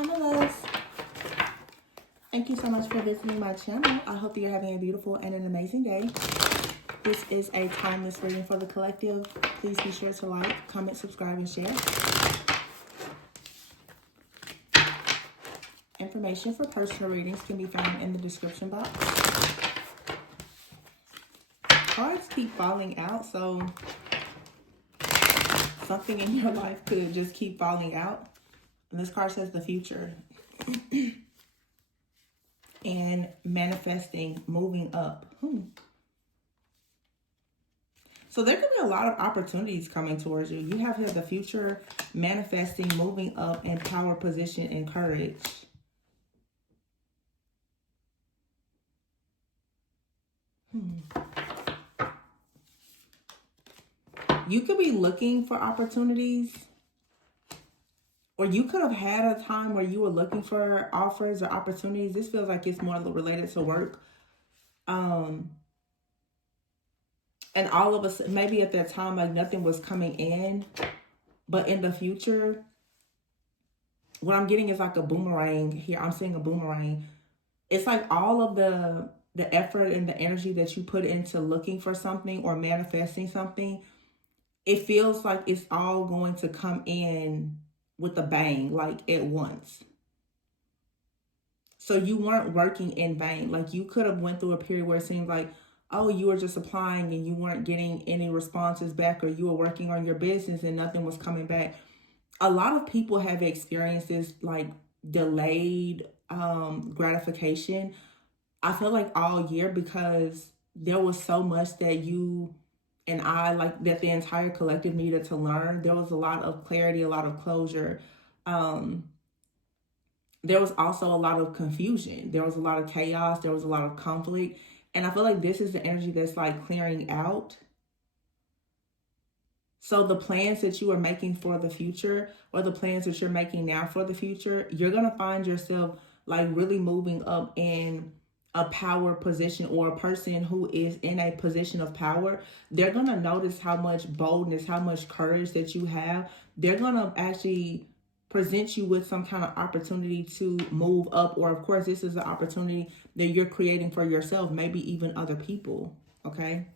Hi, my loves. Thank you so much for visiting my channel. I hope that you're having a beautiful and an amazing day. This is a timeless reading for the collective. Please be sure to like, comment, subscribe, and share. Information for personal readings can be found in the description box. Cards keep falling out, so something in your life could just keep falling out. And this card says the future. And manifesting, moving up. So there could be a lot of opportunities coming towards you. You have here the future, manifesting, moving up, and power, position, and courage. You could be looking for opportunities, or you could have had a time where you were looking for offers or opportunities. This feels like it's more related to work. And all of us, maybe at that time, like nothing was coming in. But in the future, what I'm getting is like a boomerang here. I'm seeing a boomerang. It's like all of the effort and the energy that you put into looking for something or manifesting something, it feels like it's all going to come in with a bang, like at once. So you weren't working in vain. Like you could have went through a period where it seemed like, oh, you were just applying and you weren't getting any responses back, or you were working on your business and nothing was coming back. A lot of people have experienced this like delayed gratification. I feel like all year, because there was so much that you and I, like that the entire collective needed to learn. There was a lot of clarity, a lot of closure. There was also a lot of confusion. There was a lot of chaos. There was a lot of conflict. And I feel like this is the energy that's like clearing out. So the plans that you are making for the future, or the plans that you're making now for the future, you're going to find yourself like really moving up in a power position, or a person who is in a position of power. They're going to notice how much boldness, how much courage that you have. They're going to actually present you with some kind of opportunity to move up. Or of course, this is an opportunity that you're creating for yourself, maybe even other people. Okay.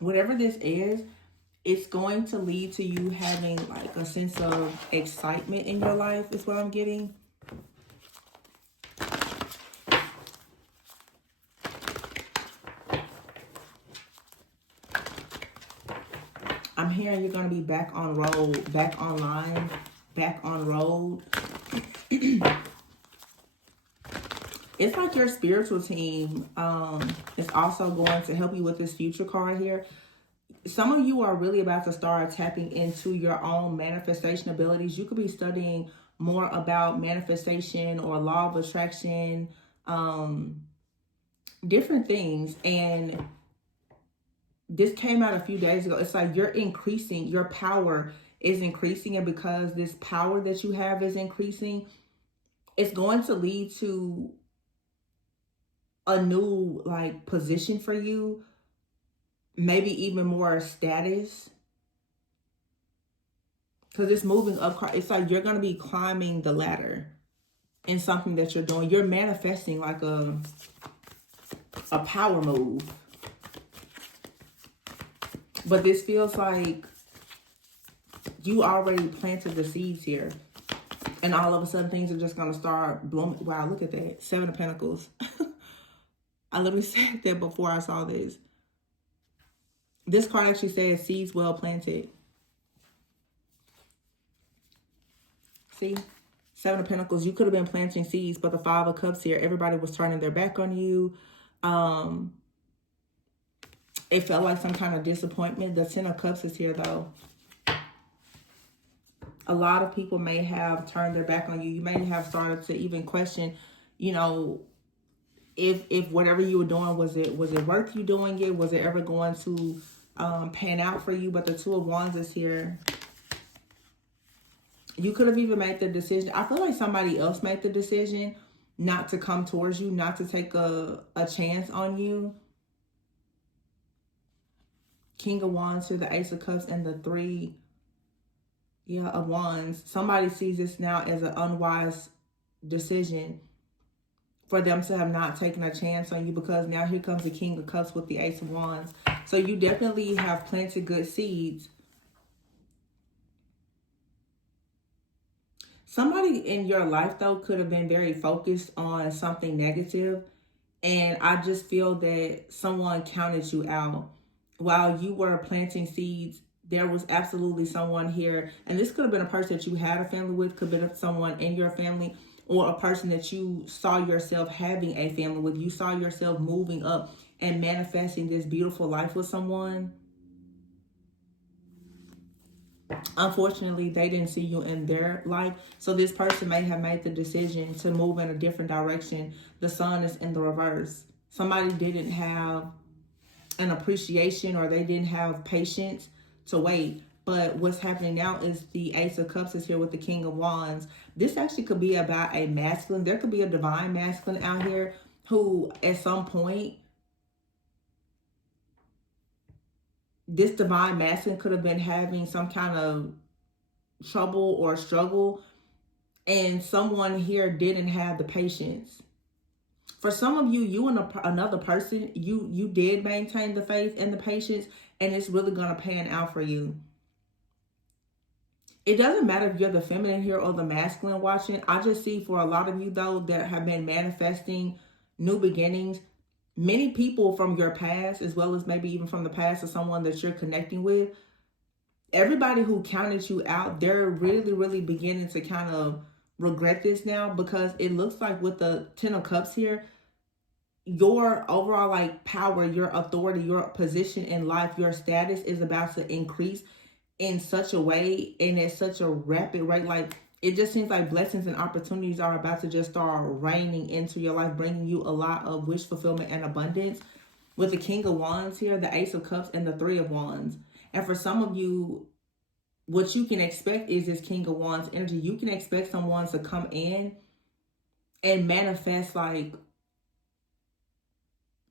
Whatever this is, it's going to lead to you having like a sense of excitement in your life, is what I'm getting. I'm hearing you're going to be back on road, back online, back on road. It's like your spiritual team is also going to help you with this future card here. Some of you are really about to start tapping into your own manifestation abilities. You could be studying more about manifestation or law of attraction, different things. And this came out a few days ago. It's like you're increasing, your power is increasing. And because this power that you have is increasing, it's going to lead to a new like position for you. Maybe even more status. Because it's moving up. It's like you're going to be climbing the ladder in something that you're doing. You're manifesting like a power move. But this feels like you already planted the seeds here. And all of a sudden things are just going to start blooming. Wow, look at that. 7 of Pentacles. I literally said that before I saw this. This card actually says seeds well planted. See? 7 of Pentacles. You could have been planting seeds, but the 5 of Cups here, everybody was turning their back on you. It felt like some kind of disappointment. The 10 of Cups is here, though. A lot of people may have turned their back on you. You may have started to even question, you know, if whatever you were doing, was it worth you doing it? Was it ever going to pan out for you? But the 2 of Wands is here. You could have even made the decision. I feel like somebody else made the decision not to come towards you, not to take a chance on you. King of Wands here, the Ace of Cups, and the 3. Yeah, of Wands. Somebody sees this now as an unwise decision for them to have not taken a chance on you, because now here comes the King of Cups with the Ace of Wands. So you definitely have planted good seeds. Somebody in your life, though, could have been very focused on something negative. And I just feel that someone counted you out. While you were planting seeds, there was absolutely someone here. And this could have been a person that you had a family with, could have been someone in your family, or a person that you saw yourself having a family with. You saw yourself moving up and manifesting this beautiful life with someone. Unfortunately, they didn't see you in their life. So this person may have made the decision to move in a different direction. The sun is in the reverse. Somebody didn't have an appreciation, or they didn't have patience to wait. But what's happening now is the Ace of Cups is here with the King of Wands. This actually could be about a masculine. There could be a divine masculine out here who at some point, this divine masculine could have been having some kind of trouble or struggle, and someone here didn't have the patience. For some of you, you and another person, you did maintain the faith and the patience, and it's really going to pan out for you. It doesn't matter if you're the feminine here or the masculine watching. I just see for a lot of you, though, that have been manifesting new beginnings, many people from your past, as well as maybe even from the past of someone that you're connecting with, everybody who counted you out, they're really, really beginning to kind of regret this now, because it looks like with the Ten of Cups here, your overall like power, your authority, your position in life, your status is about to increase in such a way and at such a rapid rate. Like, it just seems like blessings and opportunities are about to just start raining into your life, bringing you a lot of wish fulfillment and abundance. With the King of Wands here, the Ace of Cups, and the Three of Wands. And for some of you, what you can expect is this King of Wands energy. You can expect someone to come in and manifest like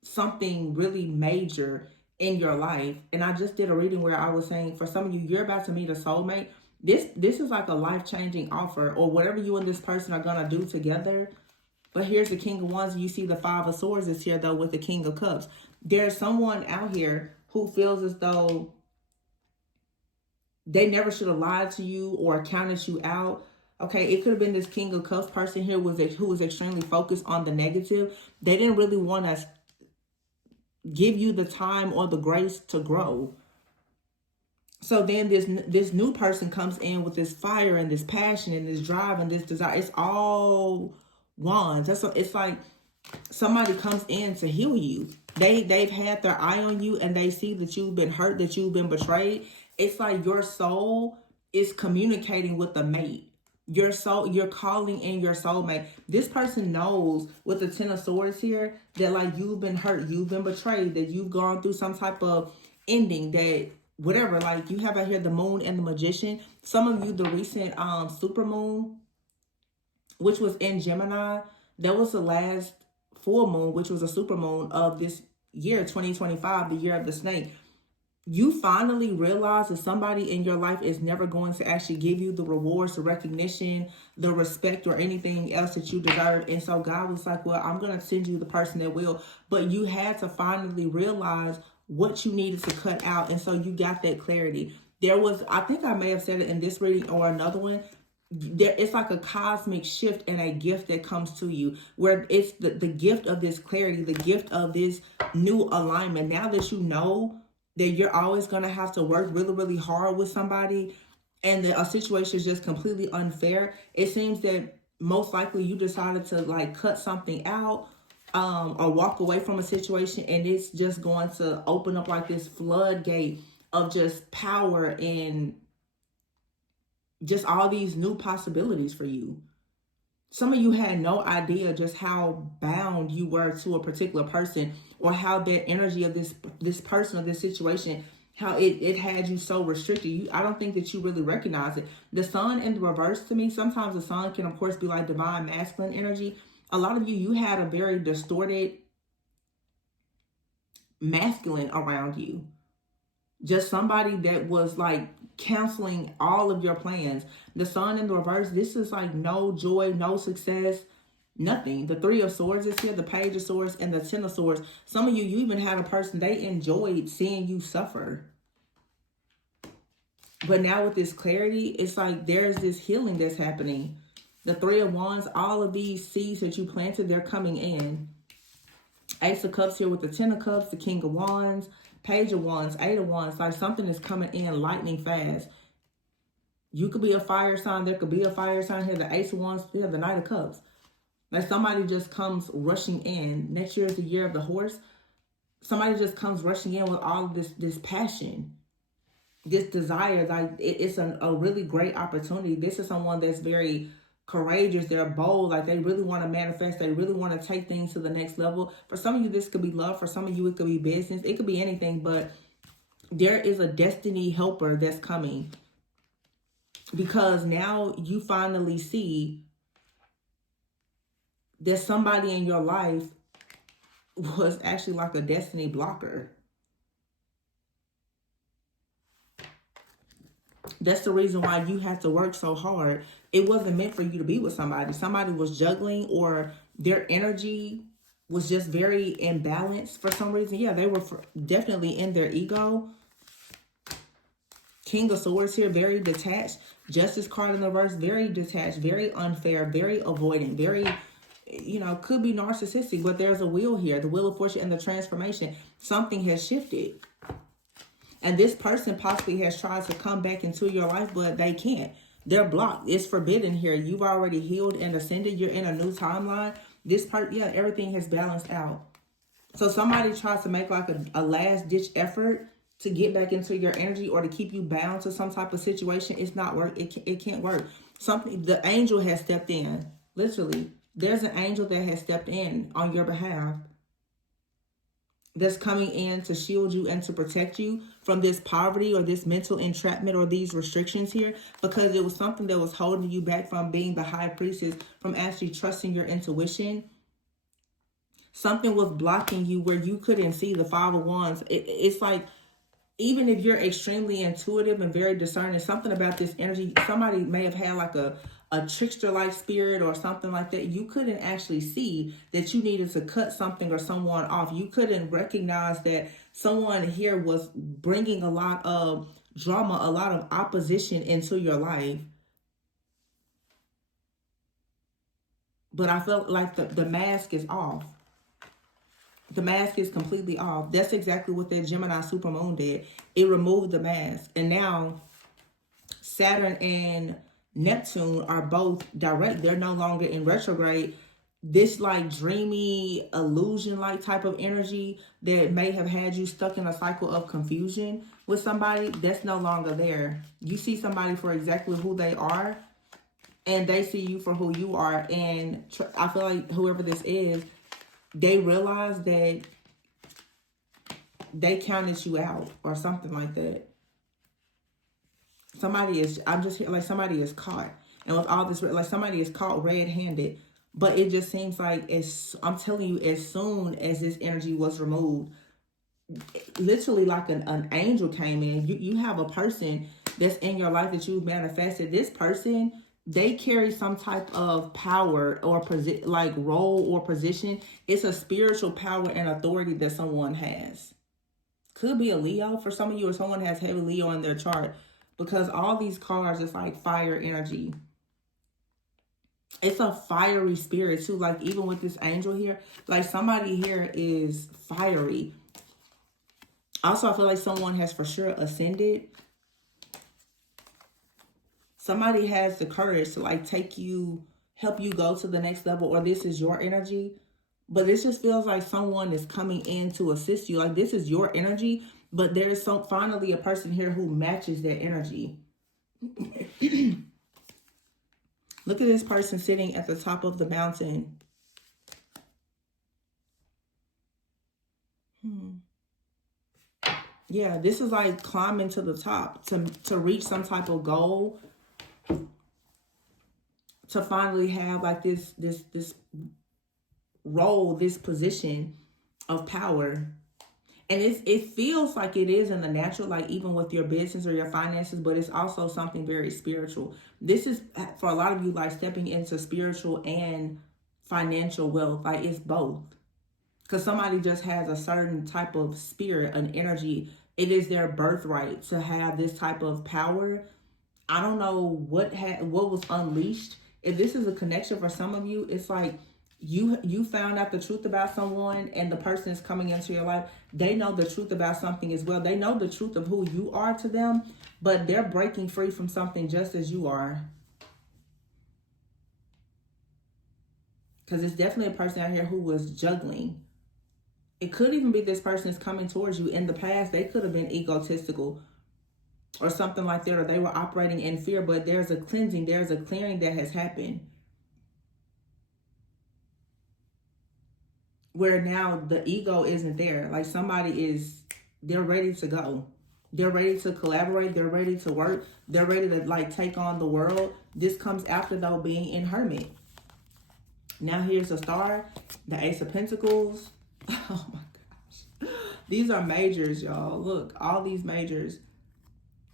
something really major in your life. And I just did a reading where I was saying, for some of you, you're about to meet a soulmate. This is like a life-changing offer, or whatever you and this person are gonna do together. But here's the King of Wands. You see the Five of Swords is here, though, with the King of Cups. There's someone out here who feels as though they never should have lied to you or counted you out. Okay, it could have been this King of Cups person here who was extremely focused on the negative. They didn't really want to give you the time or the grace to grow. So then this new person comes in with this fire and this passion and this drive and this desire. It's all wands. It's like somebody comes in to heal you. They've had their eye on you, and they see that you've been hurt, that you've been betrayed. It's like your soul is communicating with the mate. Your soul, you're calling in your soulmate. This person knows with the Ten of Swords here that like you've been hurt, you've been betrayed, that you've gone through some type of ending, that whatever. Like you have out here the Moon and the Magician. Some of you, the recent super moon, which was in Gemini, that was the last full moon, which was a super moon of this year, 2025, the year of the snake. You finally realize that somebody in your life is never going to actually give you the rewards, the recognition, the respect, or anything else that you deserve. And so God was like, well, I'm going to send you the person that will. But you had to finally realize what you needed to cut out. And so you got that clarity. There was, I think I may have said it in this reading or another one, it's like a cosmic shift and a gift that comes to you, where it's the gift of this clarity, the gift of this new alignment. Now that you know that you're always going to have to work really, really hard with somebody, and that a situation is just completely unfair, it seems that most likely you decided to like cut something out or walk away from a situation, and it's just going to open up like this floodgate of just power and just all these new possibilities for you. Some of you had no idea just how bound you were to a particular person, or how that energy of this person or this situation, how it had you so restricted. I don't think that you really recognize it. The sun in the reverse, to me, sometimes the sun can, of course, be like divine masculine energy. A lot of you had a very distorted masculine around you. Just somebody that was like canceling all of your plans. The Sun in the reverse, this is like no joy, no success, nothing. The Three of Swords is here, the Page of Swords, and the Ten of Swords. Some of you even had a person, they enjoyed seeing you suffer. But now with this clarity, it's like there's this healing that's happening. The Three of Wands, all of these seeds that you planted, they're coming in. Ace of Cups here with the Ten of Cups, the King of Wands, Page of Wands, Eight of Wands. Like something is coming in lightning fast. You could be a fire sign. There could be a fire sign here. The Ace of Wands, here, the Knight of Cups. Like somebody just comes rushing in. Next year is the year of the horse. Somebody just comes rushing in with all of this passion, this desire. Like it's a really great opportunity. This is someone that's very courageous. They're bold. Like they really want to manifest. They really want to take things to the next level. For some of you, this could be love. For some of you, it could be business. It could be anything. But there is a destiny helper that's coming. Because now you finally see that somebody in your life was actually like a destiny blocker. That's the reason why you had to work so hard. It wasn't meant for you to be with somebody. Somebody was juggling, or their energy was just very imbalanced for some reason. Yeah, they were definitely in their ego. King of Swords here, very detached. Justice card in the reverse, very detached, very unfair, very avoidant, very, could be narcissistic, but there's a wheel here, the Wheel of Fortune and the transformation. Something has shifted. And this person possibly has tried to come back into your life, but they can't. They're blocked. It's forbidden here. You've already healed and ascended. You're in a new timeline. This part, yeah, everything has balanced out. So somebody tries to make like a last-ditch effort to get back into your energy or to keep you bound to some type of situation. It's not work. It can't work. The angel has stepped in. Literally, there's an angel that has stepped in on your behalf. That's coming in to shield you and to protect you from this poverty or this mental entrapment or these restrictions here, because it was something that was holding you back from being the high priestess, from actually trusting your intuition. Something was blocking you where you couldn't see the Five of Wands. It's like, even if you're extremely intuitive and very discerning, something about this energy, somebody may have had like a trickster-like spirit or something like that. You couldn't actually see that you needed to cut something or someone off. You couldn't recognize that someone here was bringing a lot of drama, a lot of opposition into your life. But I felt like the mask is off. The mask is completely off. That's exactly what that Gemini supermoon did. It removed the mask. And now Saturn and Neptune are both direct. They're no longer in retrograde. This like dreamy illusion like type of energy that may have had you stuck in a cycle of confusion with somebody, that's no longer there. You see somebody for exactly who they are, and they see you for who you are. And I feel like whoever this is, they realize that they counted you out or something like that. Somebody is caught. And with all this, like somebody is caught red-handed. But it just seems like, I'm telling you, as soon as this energy was removed, literally like an angel came in. You have a person that's in your life that you've manifested. This person, they carry some type of power or like role or position. It's a spiritual power and authority that someone has. Could be a Leo for some of you, or someone has heavy Leo in their chart, because all these cards is like fire energy. It's a fiery spirit too. Like even with this angel here, like somebody here is fiery. Also, I feel like someone has for sure ascended. Somebody has the courage to like help you go to the next level, or this is your energy. But this just feels like someone is coming in to assist you. Like this is your energy, but there's finally a person here who matches that energy. Look at this person sitting at the top of the mountain. Yeah, this is like climbing to the top to reach some type of goal. To finally have like this role, this position of power. And it feels like it is in the natural, like even with your business or your finances, but it's also something very spiritual. This is, for a lot of you, like stepping into spiritual and financial wealth. Like it's both. Because somebody just has a certain type of spirit, an energy. It is their birthright to have this type of power. I don't know what was unleashed. If this is a connection for some of you, it's like you found out the truth about someone, and the person is coming into your life. They know the truth about something as well. They know the truth of who you are to them, but they're breaking free from something just as you are. Because it's definitely a person out here who was juggling. It could even be this person is coming towards you. In the past, they could have been egotistical or something like that, or they were operating in fear, but there's a cleansing, there's a clearing that has happened. Where now the ego isn't there. Like they're ready to go. They're ready to collaborate. They're ready to work. They're ready to like take on the world. This comes after though being in hermit. Now here's the Star, the Ace of Pentacles. Oh my gosh. These are majors, y'all. Look, all these majors.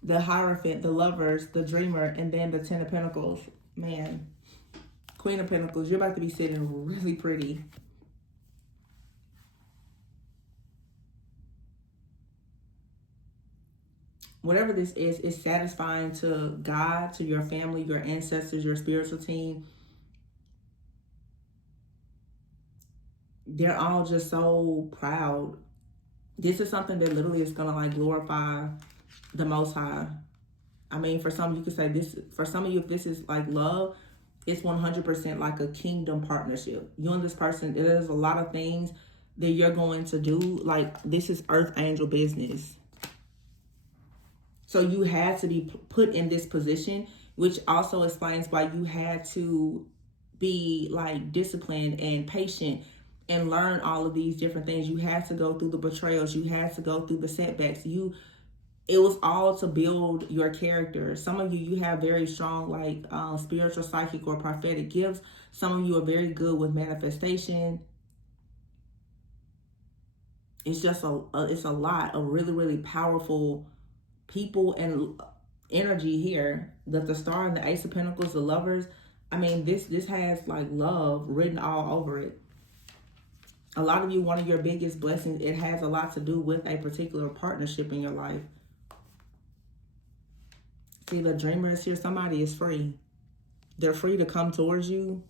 The Hierophant, the Lovers, the Dreamer, and then the Ten of Pentacles. Man. Queen of Pentacles, you're about to be sitting really pretty. Whatever this is satisfying to God, to your family, your ancestors, your spiritual team. They're all just so proud. This is something that literally is going to like glorify the Most High. I mean, for some, you could say this, for some of you, if this is like love, it's 100% like a kingdom partnership. You and this person, there's a lot of things that you're going to do. Like this is earth angel business. So you had to be put in this position, which also explains why you had to be like disciplined and patient and learn all of these different things. You had to go through the betrayals. You had to go through the setbacks. It was all to build your character. Some of you have very strong like spiritual, psychic, or prophetic gifts. Some of you are very good with manifestation. It's just it's a lot of really, really powerful people and energy here. The Star and the Ace of Pentacles, the Lovers. I mean, this has like love written all over it. A lot of you, one of your biggest blessings, it has a lot to do with a particular partnership in your life. See, the Dreamer is here. Somebody is free. They're free to come towards you.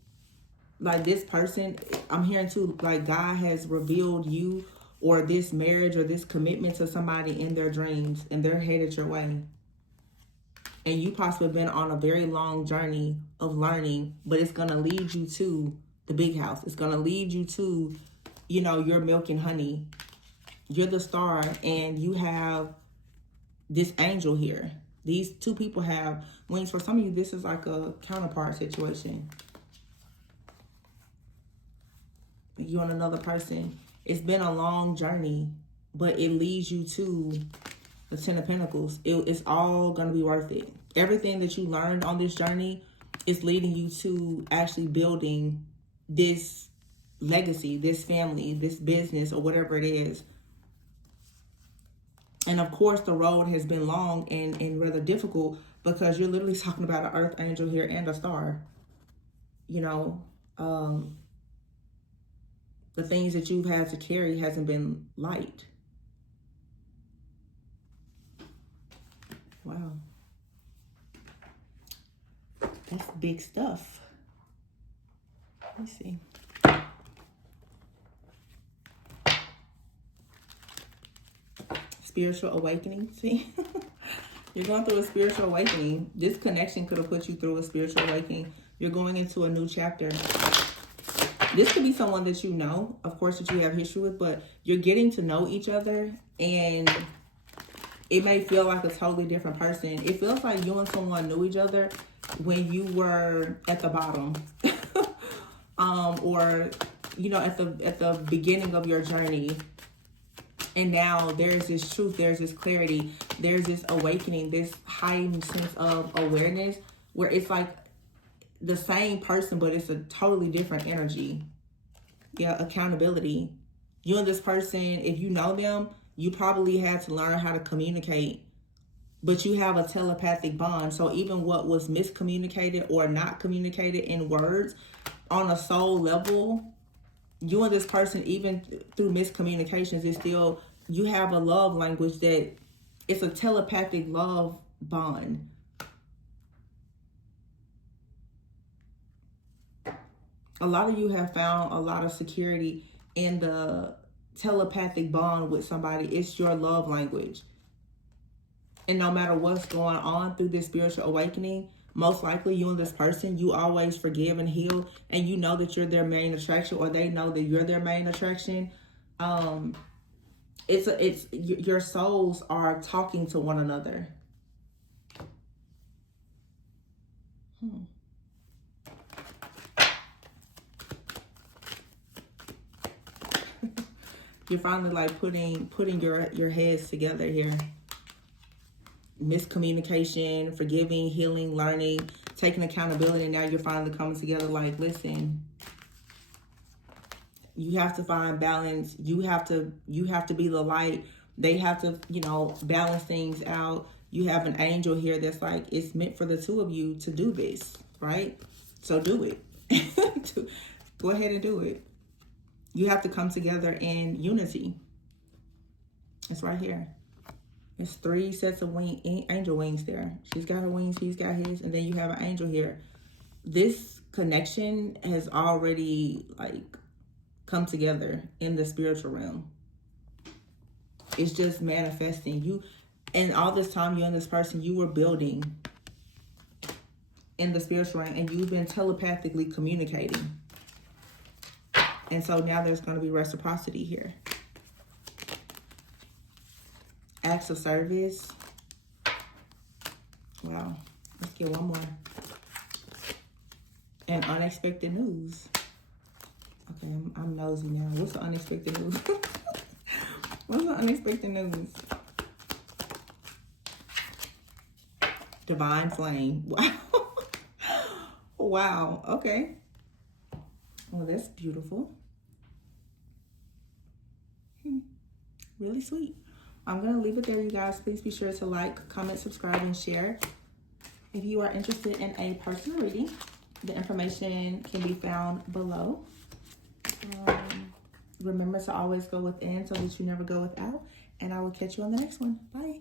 Like this person, I'm hearing too, like God has revealed you or this marriage or this commitment to somebody in their dreams, and they're headed your way. And you possibly been on a very long journey of learning, but it's going to lead you to the big house. It's going to lead you to, you know, your milk and honey. You're the Star, and you have this angel here. These two people have wings. For some of you, this is like a counterpart situation. You and another person. It's been a long journey, but it leads you to the Ten of Pentacles. It's all going to be worth it. Everything that you learned on this journey is leading you to actually building this legacy, this family, this business, or whatever it is. And of course, the road has been long and rather difficult, because you're literally talking about an earth angel here and a star. You know, the things that you've had to carry hasn't been light. Wow. That's big stuff. Let me see. Spiritual awakening. See, you're going through a spiritual awakening. This connection could have put you through a spiritual awakening. You're going into a new chapter. This could be someone that you know, of course, that you have history with, but you're getting to know each other, and it may feel like a totally different person. It feels like you and someone knew each other when you were at the bottom, or you know, at the beginning of your journey. And now there's this truth, there's this clarity, there's this awakening, this heightened sense of awareness, where it's like the same person, but it's a totally different energy. Yeah, accountability. You and this person, if you know them, You probably had to learn how to communicate, but you have a telepathic bond. So even what was miscommunicated or not communicated in words, on a soul level, you and this person, even through miscommunications, is still, you have a love language that it's a telepathic love bond. A lot of you have found a lot of security in the telepathic bond with somebody. It's your love language. And no matter what's going on through this spiritual awakening, most likely you and this person, you always forgive and heal, and you know that you're their main attraction, or they know that you're their main attraction. It's your souls are talking to one another. You're finally like putting your heads together here. Miscommunication, forgiving, healing, learning, taking accountability, and now you're finally coming together like, listen, you have to find balance. You have to be the light. They have to, you know, balance things out. You have an angel here that's like, it's meant for the two of you to do this, right? So do it. Go ahead and do it. You have to come together in unity. It's right here. It's 3 sets of angel wings there. She's got her wings, he's got his, and then you have an angel here. This connection has already like come together in the spiritual realm. It's just manifesting. You, and all this time, you and this person, you were building in the spiritual realm, and you've been telepathically communicating. And so now there's going to be reciprocity here. Acts of service. Wow. Let's get one more. And unexpected news. Okay, I'm nosy now. What's the unexpected news? What's the unexpected news? Divine flame. Wow. Wow. Okay. Well, that's beautiful. Really sweet. I'm going to leave it there, you guys. Please be sure to like, comment, subscribe, and share. If you are interested in a personal reading, the information can be found below. Remember to always go within so that you never go without. And I will catch you on the next one. Bye.